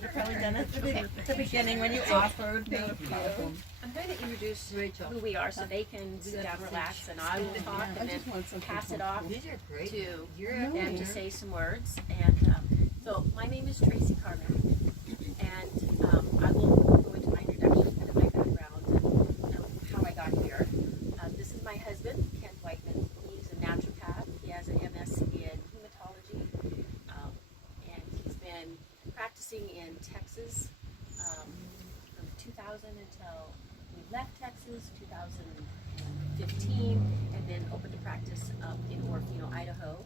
should have probably done it at the beginning when you offered. Thank you. I'm going to introduce who we are so they can sit down, relax, and I will talk and then pass it off to them to say some words. And so my name is Tracy Carmen, and I will go into my introduction, kind of my background, and how I got here. This is my husband, Ken Whiteman. He's a naturopath. He has an MS in hematology, and he's been practicing in Texas from 2000 until we left Texas, 2015, and then opened a practice up in Orofino, Idaho,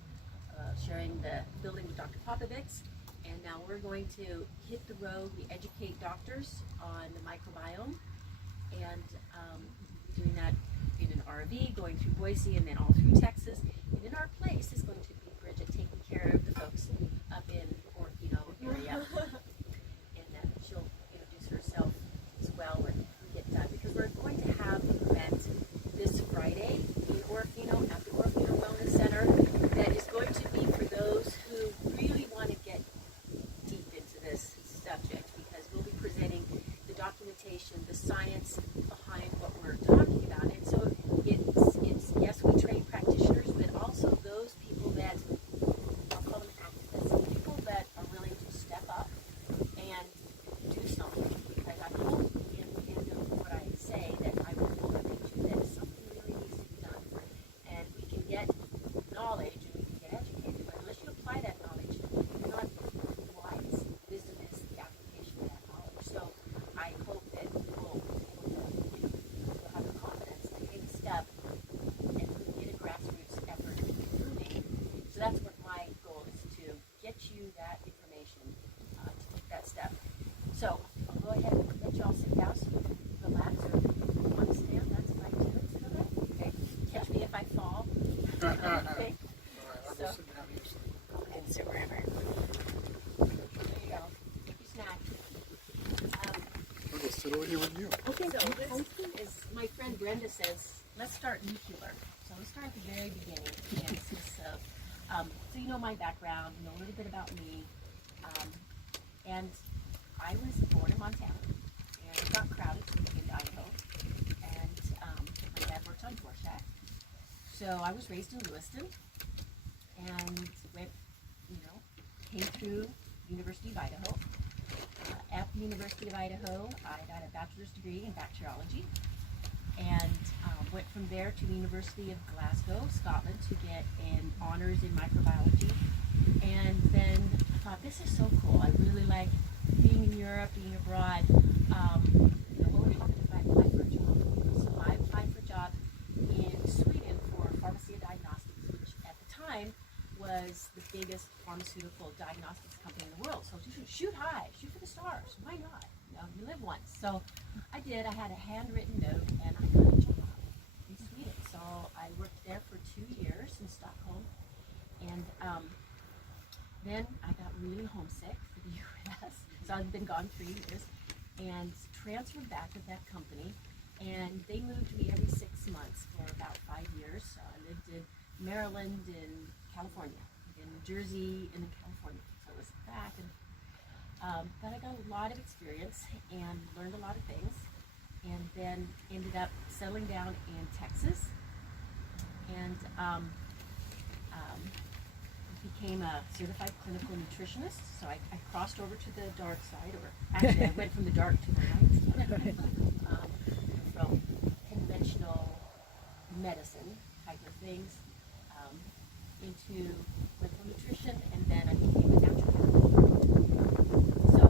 sharing the building with Dr. Popovic's. And now we're going to hit the road. We educate doctors on the microbiome, and doing that in an RV, going through Boise, and then all through Texas. And then our place is going to be Bridget taking care of the folks up in Orofino area. And she'll introduce herself as well when we get done, because we're going to have an event this Friday in Orofino at the Orofino Wellness Center that is going to be for those who really want to get deep into this subject, because we'll be presenting the documentation, the science behind what we're talking about. And so it's yes, we train practitioners, but also those people that, I'll call them activists, people that are willing to step up and do something. Because I hope in the end of what I say that I will motivate you that something really needs to be done. And we can get knowledge and we can get educated, but unless you apply that knowledge, you're not wise. Wisdom is the application of that knowledge. So I hope that we'll have the confidence to take a step and get a grassroots effort moving. So that's what my goal is, to get you that information to take that step. So I'll go ahead and let y'all sit down so you can relax, or if you want to stand, that's fine too. It's okay. Okay. Catch me if I fall. Okay. So, and sit wherever. There you go. Take your snack. I'll go sit over here with you. Okay, so this is, my friend Brenda says, let's start nuclear. So let's start at the very beginning. And so you know my background, you know a little bit about me. And I was born in Montana, and it got crowded in Idaho. And my dad worked on Rorschach. So I was raised in Lewiston, and went, came through University of Idaho. At the University of Idaho, I got a bachelor's degree in bacteriology, and went from there to the University of Glasgow, Scotland, to get an honors in microbiology. And then I thought, this is so cool. I really like being in Europe, being abroad. What would happen if I applied for a job? So I applied for a job in Sweden for Pharmacia Diagnostics, which at the time was the biggest pharmaceutical diagnostics company in the world. So shoot high, shoot for the stars. Why not? You live once. So I did. I had a handwritten note, and I got a job in Sweden. So I worked there for 2 years in Stockholm, and then I got really homesick for the U.S. So I've been gone 3 years, and transferred back with that company. And they moved me every 6 months for about 5 years. So I lived in Maryland, in California, in New Jersey, and in California. So I was back, and but I got a lot of experience and learned a lot of things, and then ended up settling down in Texas, and became a certified clinical nutritionist. So I crossed over to the dark side, or actually I went from the dark to the light side, from conventional medicine type of things into clinical nutrition, and then I became a naturopath. So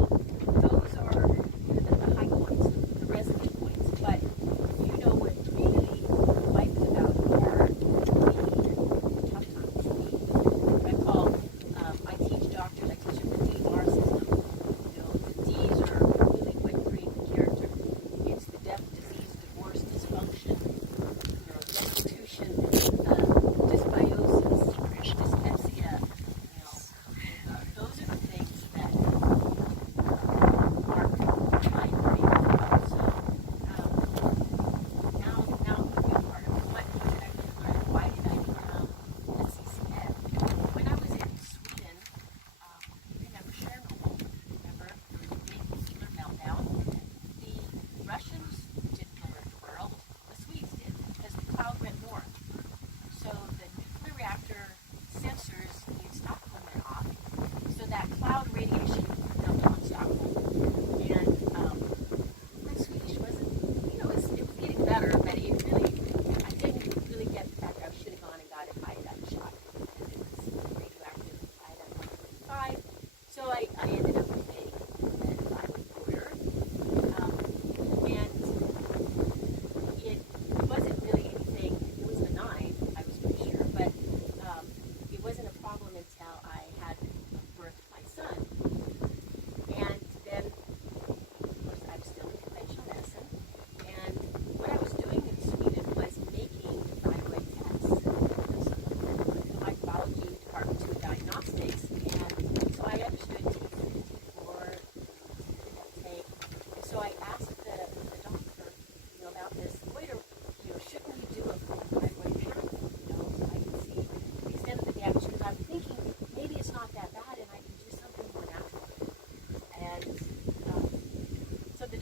those are the high points, the resonant points. But you know what really life is about here, the tough times. What I call, I teach doctors, I teach them the DMAR system. The D's are really quick to read the character. It's the death, disease, divorce, dysfunction, destitution, dysbiosis, dyspepsia,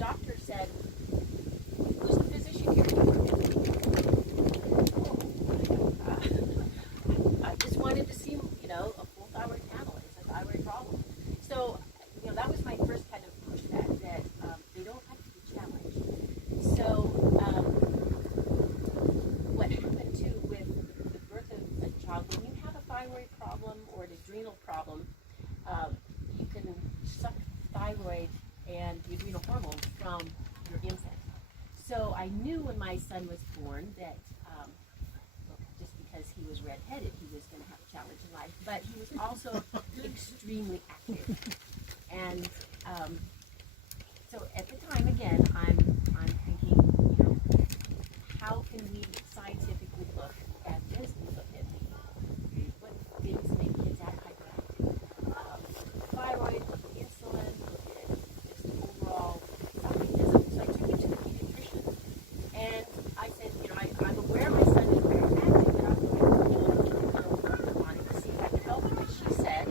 doctor said, "Who's the physician here?" I just wanted to see, a full thyroid panel. It's a thyroid problem. So, that was my first kind of pushback that they don't have to be challenged. So, what happened too with the birth of a child, when you have a thyroid problem or an adrenal problem, you can suck thyroid and the adrenal hormone from your infant. So I knew when my son was born that just because he was redheaded, he was going to have a challenge in life, but he was also extremely active. And so at the time, again, I'm thinking, how can we scientifically look at this? Look at what things make kids hyperactive. Thyroid, insulin, look at just overall mechanism. So I took him to the pediatrician, and I said, I'm aware my son is very active, but I'm wanting to see if I can help him. And she said,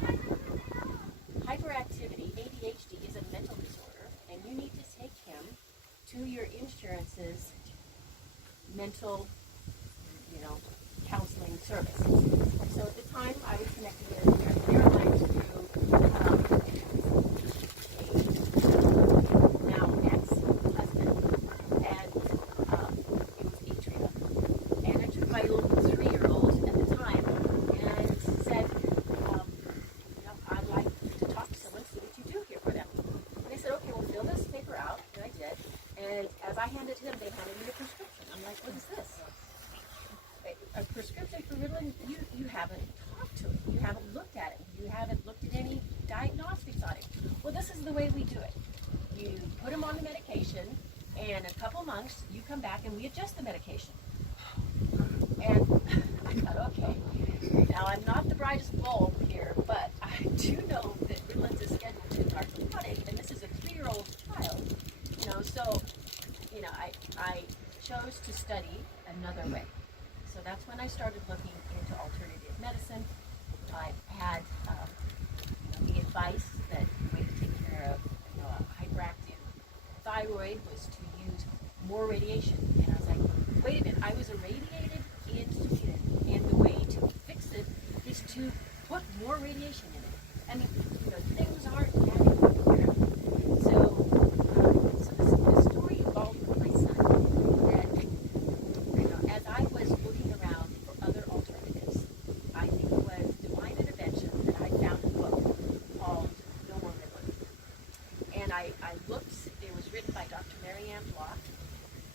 hyperactivity, ADHD, is a mental disorder, and you need to take him to your insurance's mental, counseling services. So at the time, I was connected with Caroline through a now ex-husband, and it was Atria. And I took my little 3-year-old at the time and said, I'd like to talk to someone, see what you do here for them. And they said, okay, well, fill this paper out, and I did. And as I handed it to them, they handed me a prescription. I'm like, what is this? A prescription for Ritalin? You haven't talked to it. You haven't looked at it. You haven't looked at any diagnostics on it. Well, this is the way we do it. You put them on the medication, and a couple months, you come back and we adjust the medication. And I thought, okay, now I'm not the brightest bulb here, but I do know that Ritalin is scheduled to narcotic, and this is a 3-year-old child. So, I chose to study another way. So that's when I started looking into alternative medicine. I had the advice that the way to take care of a hyperactive thyroid was to use more radiation. And I was like, wait a minute, I was irradiated in Sweden, and the way to fix it is to put more radiation in it. I mean, things aren't adding up here. So the story evolved with my son that, as I was looking around for other alternatives, I think it was divine intervention that I found a book called No More Ritalin. And I looked, it was written by Dr. Marianne Block,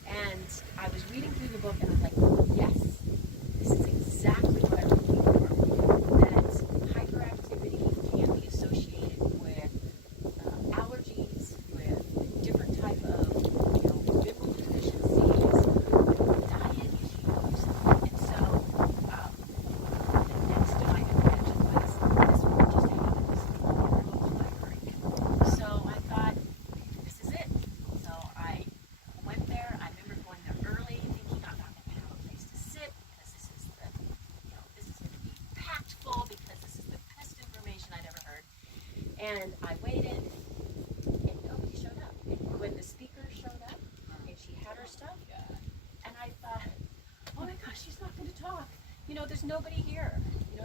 and I was reading through the book and I was like, yes, this is exactly what I'm looking for. That hyperactivity can be associated with allergies, with different type of mineral deficiencies, diet issues. And so the next divine intervention was this one just happened, this local library. So I thought, this is it. So I went there. I remember going there early, thinking I'm not going to have a place to sit because this is going to be packed full because this is the best information I'd ever heard. And I waited, and nobody showed up. And when the speaker showed up, and she had her stuff, and I thought, oh my gosh, she's not going to talk. There's nobody here.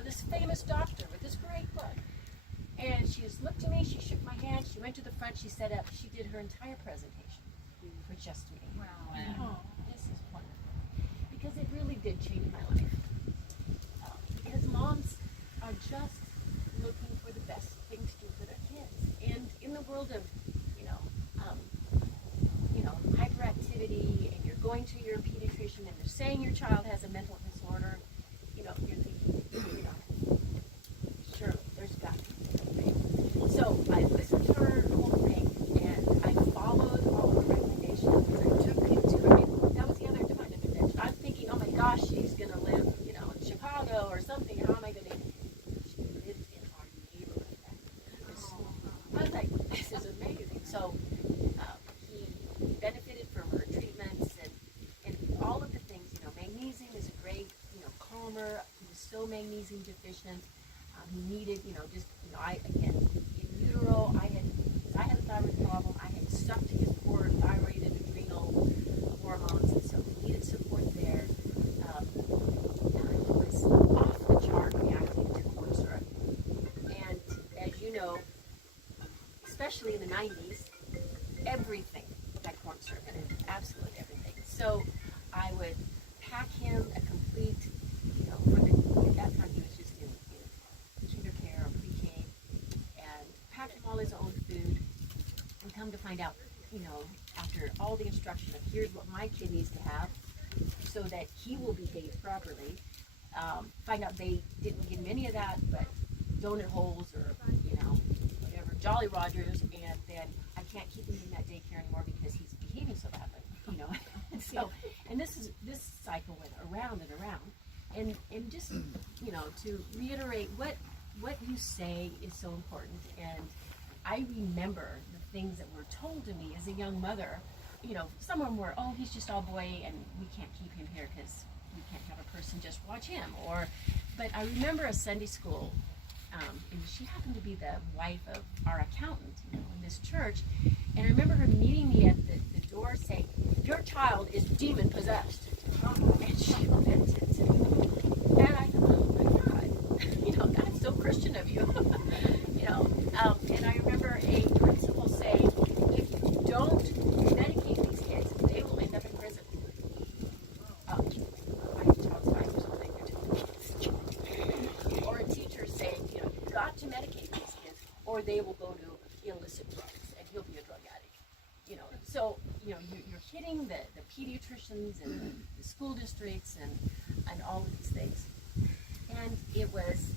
This famous doctor with this great book. And she just looked at me, she shook my hand, she went to the front, she set up, she did her entire presentation for just me. Wow. Oh, this is wonderful. Because it really did change my life. Because moms are just looking for the best thing to do for their kids. And in the world of, hyperactivity, and you're going to your pediatrician and they're saying your child has a mental disorder, you're thinking, sure, there's got to be something. So I listened to her whole thing, and I followed all the recommendations. I took him to her. That was the other divine intervention. I'm thinking, oh my gosh, she's going to live, in Chicago or something. How am I going to? She lived in our neighborhood. I was like, this is amazing. So he benefited from her treatments and all of the things. Magnesium is a great, calmer. He was so magnesium deficient. He needed, I, again, in utero, I had a thyroid problem. I had sucked his poor thyroid especially in the 90s, everything had corn syrup in it, absolutely everything. So I would pack him a complete, at that time he was just in kinder care or pre-K, and pack him all his own food, and come to find out, after all the instruction of here's what my kid needs to have so that he will behave properly, find out they didn't give him any of that, but donut holes or, whatever, Jolly Rogers, and then I can't keep him in that daycare anymore because he's behaving so badly, and this cycle went around and around, and just, to reiterate what you say is so important, and I remember the things that were told to me as a young mother. Some of them were, oh, he's just all boy and we can't keep him here because we can't have a person just watch him. But I remember a Sunday school, and she happened to be the wife of our accountant, in this church. And I remember her meeting me at the door saying, your child is demon possessed. And she meant it. And I thought, oh my God, that's so Christian of you. And I remember a principal saying, if you don't medicate these kids, they will end up in prison. My child's 5 years old. Or a teacher saying, you've got to medicate these kids, or they will go to illicit drugs, and he'll be a drug addict. So you're hitting the pediatricians and the school districts and all of these things. And it was,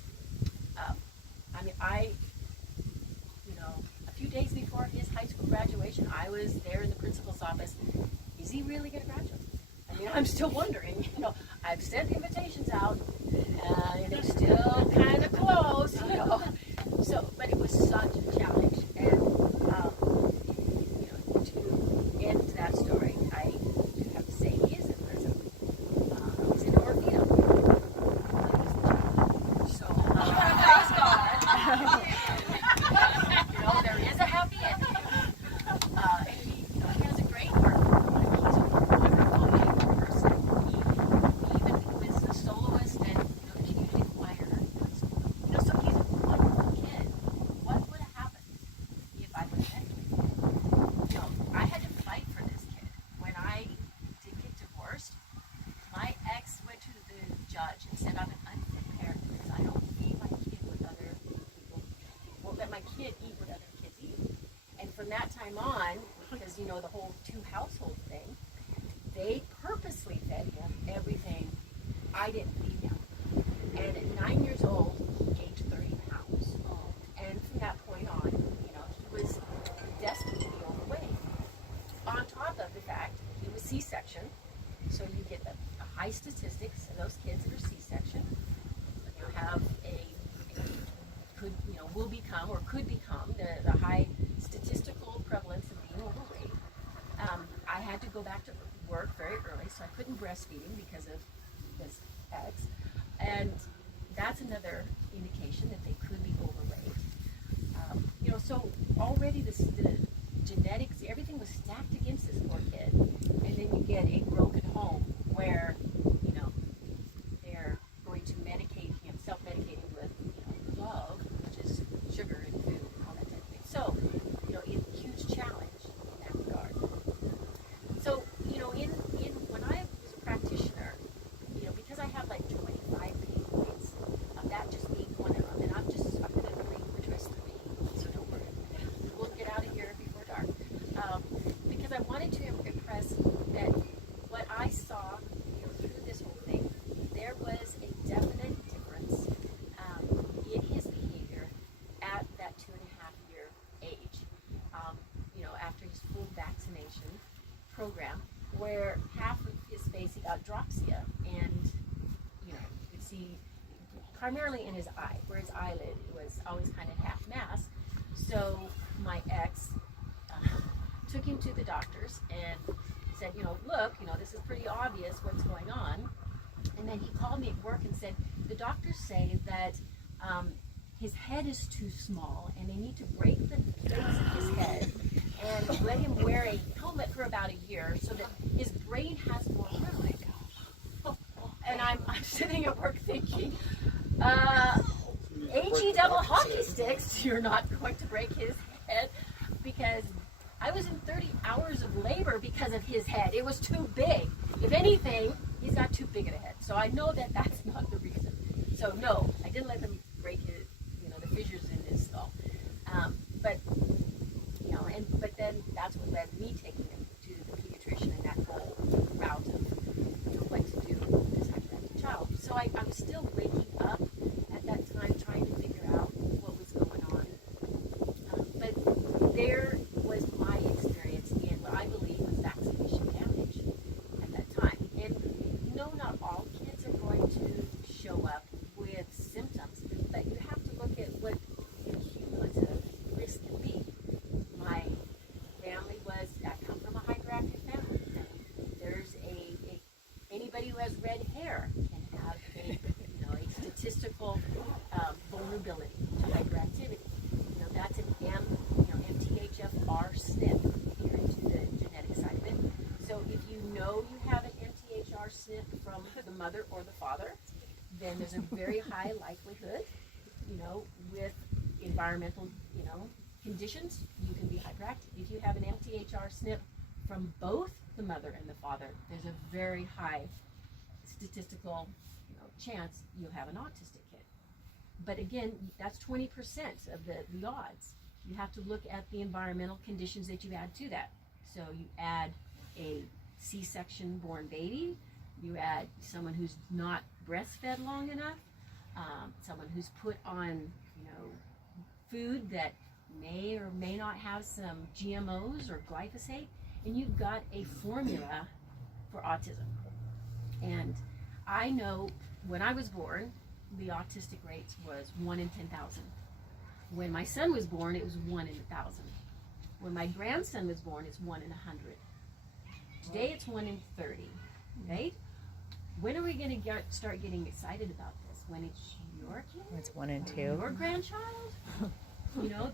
a few days before his high school graduation, I was there in the principal's office. Is he really going to graduate? I'm still wondering. I've sent the invitations out, and they're still kind of close. So, but it was such a challenge, and to end that story, I do have to say he is in prison. He's in Orvieto. So, praise God. There is a happy ending. And he has a great heart. He's a wonderful young person. He even was a soloist and community choir. So he's a wonderful kid. What would have happened if I would have met him? I had to fight for this kid. When I did get divorced, my ex went to the judge and said I'm an unfit parent because I don't feed my kid with other people, won't let my kid eat what other kids eat. And from that time on, because the whole two household thing, they purposely fed him everything I didn't feed him. And at 9 years old, he gained 30 pounds. And from that point on, he was destined to be overweight. On top of the fact, he was C-section, so you get a high statistics of those kids that are C-section. You have will become or could become the high statistical prevalence of being overweight. I had to go back to work very early, so I couldn't breastfeed him because of his ex. And that's another indication that they could be overweight. So already the genetics, everything was stacked against this poor kid. And then you get a broken home where, they're going to medicate him, self-medicate him with love, which is sugar and food and all that type of thing. So, a huge challenge in that regard. So, when I was a practitioner, because I have like 25 pain points, that just being one of them, and I'm going to bring the rest of me, so don't worry. We'll get out of here before dark. Because I wanted to impress that what I saw through this whole thing, there was a definite difference in his behavior at that 2.5-year age. After his full vaccination program, where half of his face he got dropsia, and you could see primarily in his eye, where his eyelid was always kind of half masked. So my ex took him to the doctors and said, look, this is pretty obvious what's going on. And then he called me at work and said, the doctors say that his head is too small and they need to break the base of his head and let him wear a helmet for about a year so that his brain has more room. And I'm sitting at work thinking, AG double hockey sticks, you're not going to break his head. I was in 30 hours of labor because of his head. It was too big. If anything, he's got too big of a head. So I know that that's not the reason. So no, I didn't let them break his, the fissures in his skull. But but then that's what led me taking him to the pediatrician and that whole route of what to do with this hyperactive child. So I was still waking up at that time trying to figure out what was going on. But there was my experience in what I believe was vaccination damage at that time. And not all kids are going to show up with symptoms, but you have to look at what the cumulative risk can be. My family I come from a hyperactive family. There's anybody who has red hair can have a statistical vulnerability to hyperactivity. That's an MTHFR SNP here into the genetic side of it. So if you have an MTHFR SNP from the mother or the father, then there's a very high likelihood, with environmental, conditions, you can be hyperactive. If you have an MTHFR SNP from both the mother and the father, there's a very high statistical, chance you'll have an autistic kid. But again, that's 20% of the odds. You have to look at the environmental conditions that you add to that. So you add a C-section born baby, you add someone who's not breastfed long enough, someone who's put on, food that may or may not have some GMOs or glyphosate, and you've got a formula for autism. And I know when I was born, the autistic rate was 1 in 10,000. When my son was born, it was 1 in 1,000. When my grandson was born, it's 1 in 100. Today it's 1 in 30, right? When are we going to start getting excited about this? When it's your kid? It's 1 in 2. Your grandchild?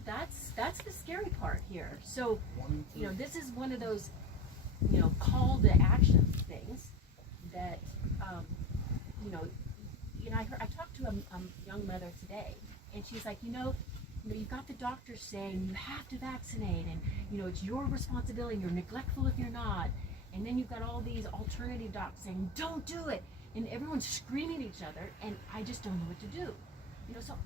That's the scary part here. So, this is one of those, call to action things that, I talked to a young mother today, and she's like, you've got the doctor saying you have to vaccinate, and, it's your responsibility, and you're neglectful if you're not. And then you've got all these alternative doctors saying, don't do it. And everyone's screaming at each other, and I just don't know what to do. So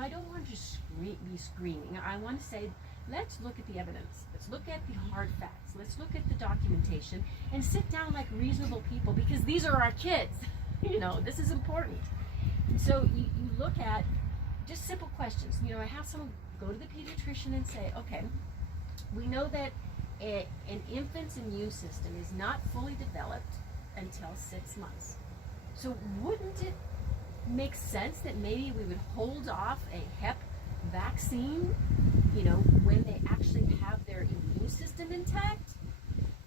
I don't want to just be screaming. I want to say, let's look at the evidence. Let's look at the hard facts. Let's look at the documentation and sit down like reasonable people, because these are our kids. This is important. So you look at just simple questions. I have someone go to the pediatrician and say, okay, we know that an infant's immune system is not fully developed until 6 months. So wouldn't it make sense that maybe we would hold off a Hep vaccine, when they actually have their immune system intact?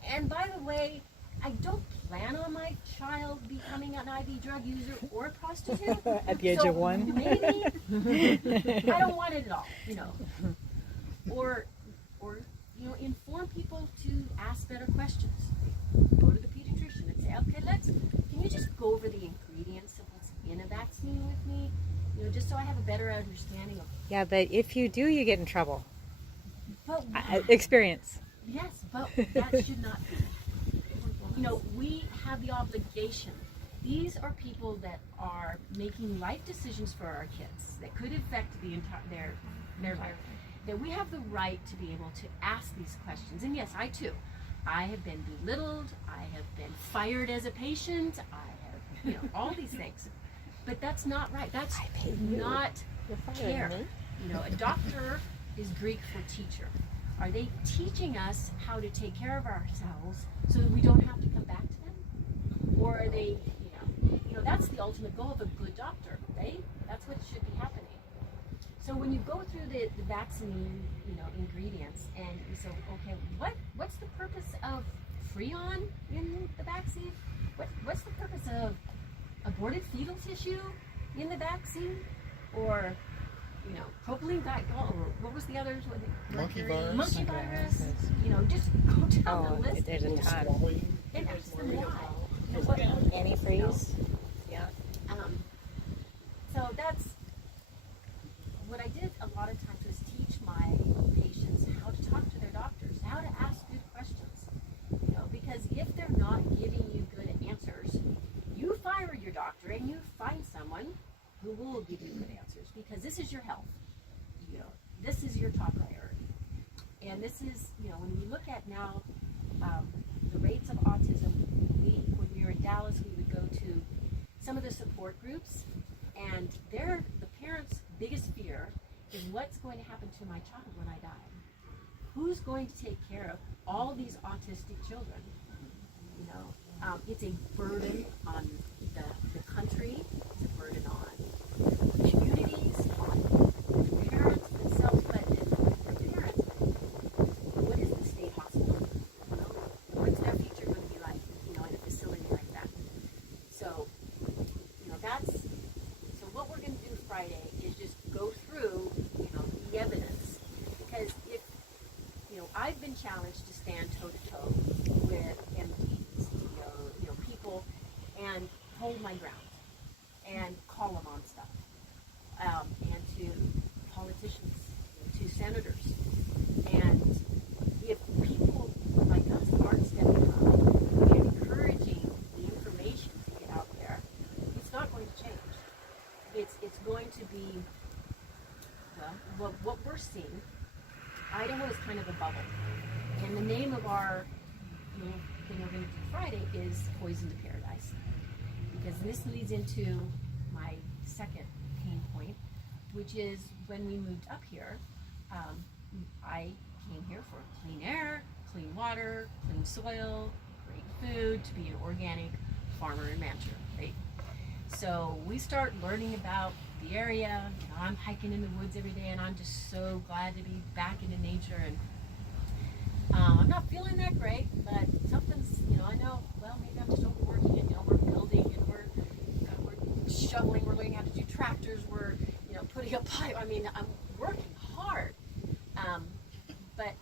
And by the way, I don't plan on my child becoming an IV drug user or a prostitute. At the age of 1? Maybe I don't want it at all, Or inform people to ask better questions. Go to the pediatrician and say, okay, can you just go over the ingredients of what's in a vaccine with me? Just so I have a better understanding of. Yeah, but if you do, you get in trouble. But Experience. yes, but that should not be. We have the obligation. These are people that are making life decisions for our kids that could affect their life. That we have the right to be able to ask these questions. And yes, I too. I have been belittled. I have been fired as a patient. I have, all these things. But that's not right. That's not care. A doctor is Greek for teacher. Are they teaching us how to take care of ourselves so that we don't have to come back to them? Or are they, that's the ultimate goal of a good doctor, right? That's what should be happening. So when you go through the vaccine, ingredients, and you say, okay, what's the purpose of Freon in the vaccine? What's the purpose of aborted fetal tissue in the vaccine? Or, propylene glycol, or what was the others? Monkey virus. Monkey virus. Just go down the list. There's a ton. And ask them why. Antifreeze. Yeah. So that's what I did a lot of times, was teach my patients how to talk to their doctors, how to will give you good answers because this is your health. You know, this is your top priority. And this is, you know, when we look at now the rates of autism, when we were in Dallas, we would go to some of the support groups, and the parents' biggest fear is what's going to happen to my child when I die. Who's going to take care of all these autistic children? You know, it's a burden on the country, it's a burden on communities, on the parents themselves, but the parents, what is the state hospital? You know, what's their future going to be like, you know, in a facility like that? So, you know, so what we're going to do Friday is just go through, you know, the evidence, because if, you know, I've been challenged to stand toe-to-toe with MDs, you know, people, and hold my ground, and call them on stuff, and to politicians, to senators, and if people like us aren't stepping up and encouraging the information to get out there, it's not going to change. It's going to be, well, what we're seeing, Idaho is kind of a bubble. And the name of our little thing we're going to do Friday is Poison to Paradise. Because this leads into my second pain point, which is when we moved up here, I came here for clean air, clean water, clean soil, great food, to be an organic farmer and rancher, right? So we start learning about the area. You know, I'm hiking in the woods every day, and I'm just so glad to be back into nature. And I'm not feeling that great, but something's, you know, I know, well, maybe I'm just overworking it. You know, we're building and we're shoveling, we're learning how to do tractors, we're, you know, putting up pipe. I mean, I'm working hard. But,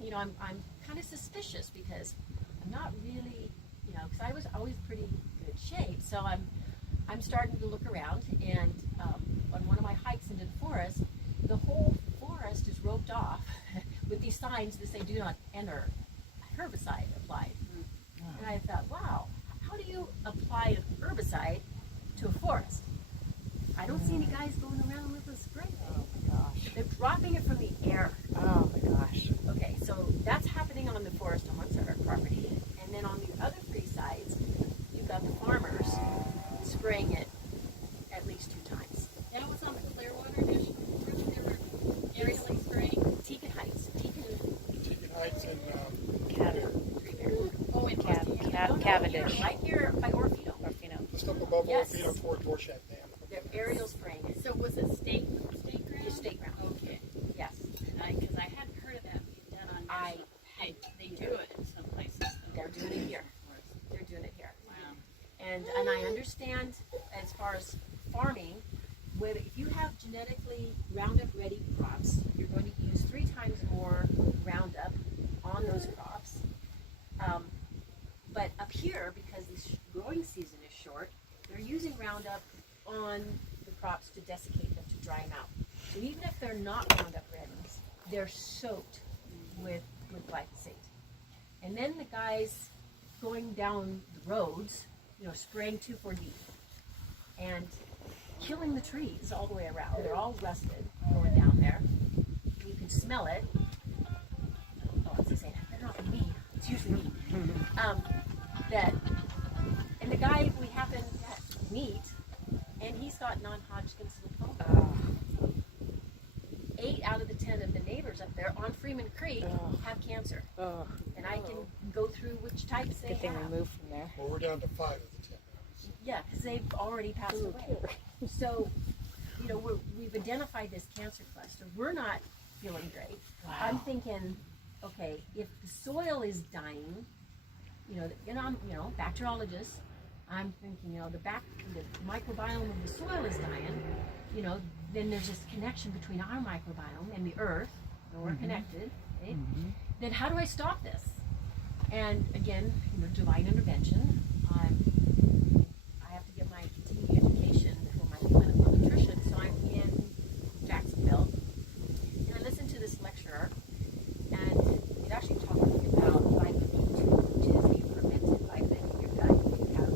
you know, I'm kind of suspicious because I'm not really, you know, because I was always pretty good shape. So I'm starting to look around, and on one of my hikes into the forest, the whole forest is roped off with these signs that say do not enter, herbicide applied. And I thought, wow, how do you apply an herbicide to a forest? I don't see any guys going around with a spray. Oh my gosh. They're dropping it from the air. Oh my gosh. Okay, so that's happening on the forest on one side of our property. And then on the other three sides, you've got the farmers spraying it at least 2 times. That was on the Clearwater dish. They were aerially spraying. Tegan Heights. Chicken Heights and Oh, in Cavendish. Right here by Orfino. just up above Yes. Orfino toward Dorset Dam. They're aerial spraying it. So was it state ground? Your state ground. Okay. Yes. Because I hadn't heard of that being done on they do it in some places. They're doing it here. They're doing it here. Wow. And I understand as far as farming, whether if you have genetically Roundup ready crops, you're going to use 3 times more Roundup on those crops. But up here, because this growing season is short, they're using Roundup on the crops to desiccate them, to dry them out. So even if they're not Roundup ready, they're soaked with glyphosate. And then the guys going down the roads, you know, spraying 2,4-D and killing the trees all the way around. They're all rusted going down there. You can smell it. Oh, as I say, they're not me. It's usually me. And the guy we happen to meet, and he's got non-Hodgkin's lymphoma. 8 out of the 10 of the neighbors up there on Freeman Creek have cancer. And I can go through which types they Good thing have. we moved from there. Well, we're down to 5 of the 10 now. Yeah, because they've already passed away. So, you know, we've identified this cancer cluster. We're not feeling great. Wow. I'm thinking, okay, if the soil is dying, I'm, bacteriologist. I'm thinking, the microbiome of the soil is dying. Then there's this connection between our microbiome and the earth. And we're connected. Right? Then how do I stop this? And again, divine intervention. I have to get my continuing education for my clinical nutrition, so I'm in Jacksonville, and I listened to this lecturer, and it actually talked about vitamin B2, which is a fermented vitamin in your gut. You have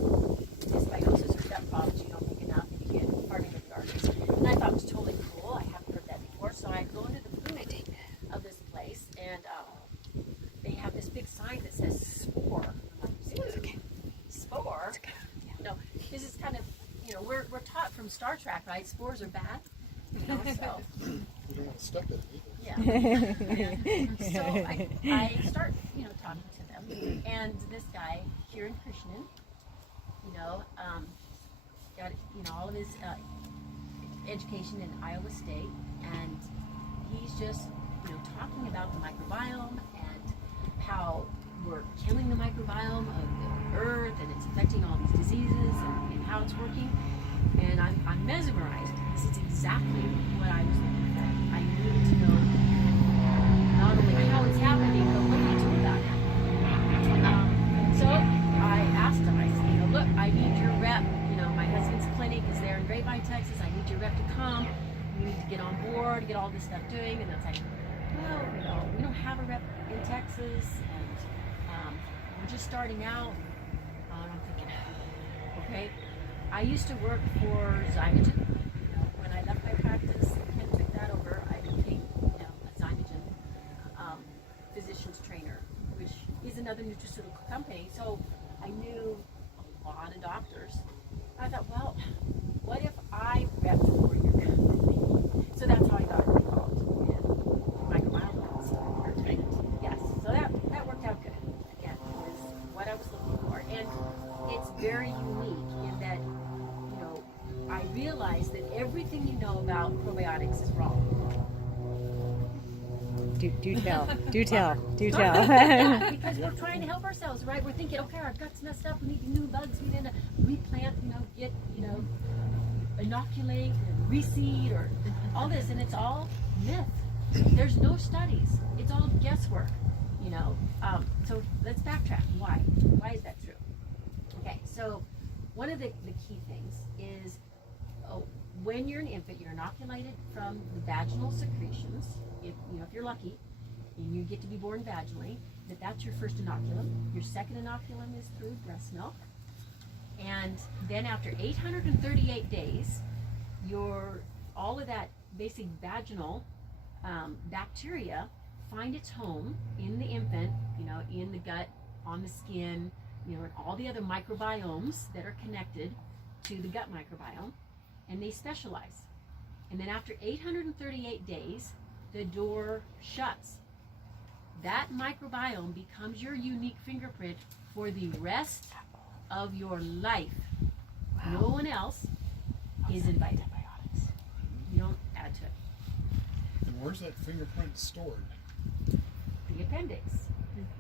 dysbiosis or gut problems, you don't take enough, and you get part of your from Star Trek, right? Spores are bad. You know, so You don't want to step in it either. yeah. So I start, talking to them, and this guy, Kieran Krishnan, got all of his education in Iowa State, and he's just talking about the microbiome and how we're killing the microbiome of the earth, and it's affecting all these diseases and how it's working. And I'm mesmerized. This is exactly what I was looking for. I needed to know not only how it's happening, but what do you do about it. So I asked him, I said, look, I need your rep. My husband's clinic is there in Grapevine, Texas. I need your rep to come. We need to get on board, get all this stuff doing. And it's like, well, we don't have a rep in Texas, and we're just starting out. And I'm thinking, okay. I used to work for Zymogen. When I left my practice, Ken took that over. I became, a Zymogen physician's trainer, which is another nutraceutical company. So I knew a lot of doctors. I thought, well, what if I repped for your company? So that's how I got involved in microbiome. Perfect. Yes. So that worked out good. Again, it was what I was looking for, and it's very unique in that. I realized that everything you know about probiotics is wrong. Do tell. Because we're trying to help ourselves, right? We're thinking, okay, our gut's messed up. We need new bugs. We need to replant. Get inoculate and reseed or all this, and it's all myth. There's no studies. It's all guesswork. So let's backtrack. Why? Why is that true? Okay, so one of the key things is. When you're an infant, you're inoculated from the vaginal secretions. If you're lucky, and you get to be born vaginally, that's your first inoculum. Your second inoculum is through breast milk, and then after 838 days, all of that basic vaginal bacteria find its home in the infant, in the gut, on the skin, and all the other microbiomes that are connected to the gut microbiome. And they specialize. And then after 838 days, the door shuts. That microbiome becomes your unique fingerprint for the rest of your life. Wow. No one else is invited. You don't add to it. And where's that fingerprint stored? The appendix.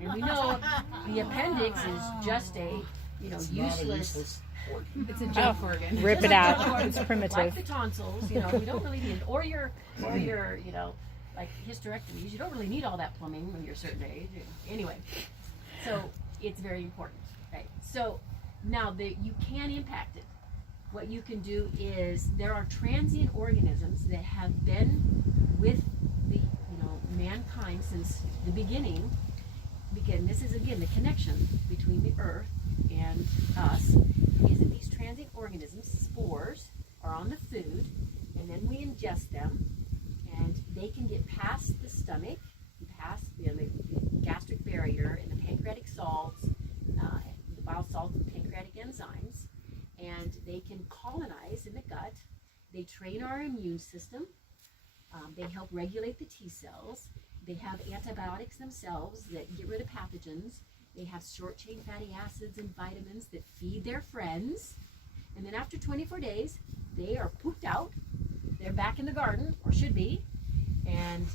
And we know the appendix is just a, It's useless. Not a useless organ. It's a junk organ. Rip it out. It's Like primitive. the tonsils, you don't really need, or your, like hysterectomies, you don't really need all that plumbing when you're a certain age. Anyway, so it's very important, right? So now you can impact it. What you can do is there are transient organisms that have been with the mankind since the beginning. Because this is again the connection between the earth and us, is that these transient organisms, spores, are on the food, and then we ingest them, and they can get past the stomach, past the gastric barrier, and the pancreatic salts, the bile salts and pancreatic enzymes, and they can colonize in the gut. They train our immune system. They help regulate the T cells. They have antibiotics themselves that get rid of pathogens. They have short-chain fatty acids and vitamins that feed their friends. And then after 24 days, they are pooped out. They're back in the garden, or should be. And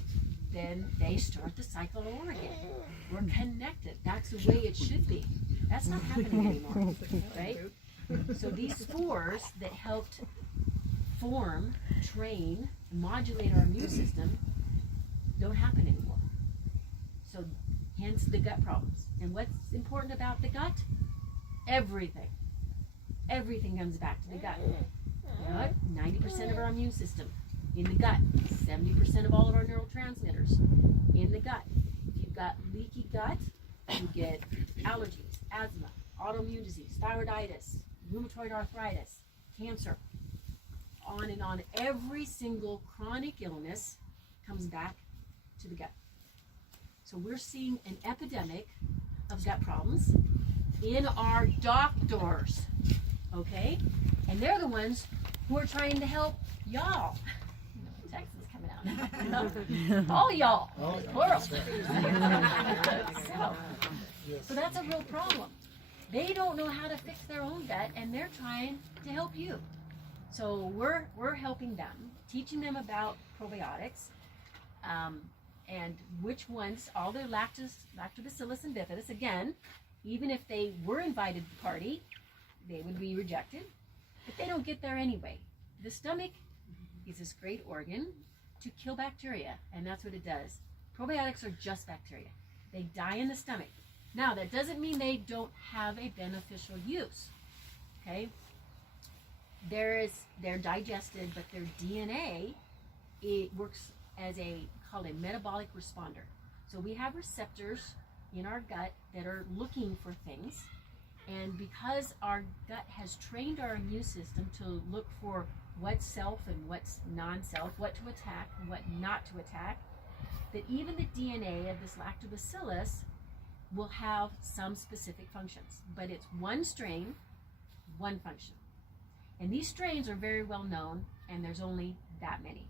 then they start the cycle over again. We're connected. That's the way it should be. That's not happening anymore, right? So these spores that helped form, train, and modulate our immune system don't happen anymore. So hence the gut problems. And what's important about the gut? Everything. Everything comes back to the gut. You know what? 90% of our immune system in the gut. 70% of all of our neurotransmitters in the gut. If you've got leaky gut, you get allergies, asthma, autoimmune disease, thyroiditis, rheumatoid arthritis, cancer, on and on. Every single chronic illness comes back to the gut. So we're seeing an epidemic of gut problems in our doctors, okay? And they're the ones who are trying to help y'all. You know, the text is coming out. All y'all, Oh, plural. that's right. So that's a real problem. They don't know how to fix their own gut, and they're trying to help you. So we're helping them, teaching them about probiotics, and which ones, all their lactobacillus and bifidus. Again, even if they were invited to the party, they would be rejected. But they don't get there anyway. The stomach is this great organ to kill bacteria, and that's what it does. Probiotics are just bacteria. They die in the stomach. Now, that doesn't mean they don't have a beneficial use, okay? They're digested, but their DNA, it works as called a metabolic responder. So we have receptors in our gut that are looking for things, and because our gut has trained our immune system to look for what's self and what's non-self, what to attack and what not to attack, that even the DNA of this lactobacillus will have some specific functions, but it's one strain, one function. And these strains are very well known, and there's only that many.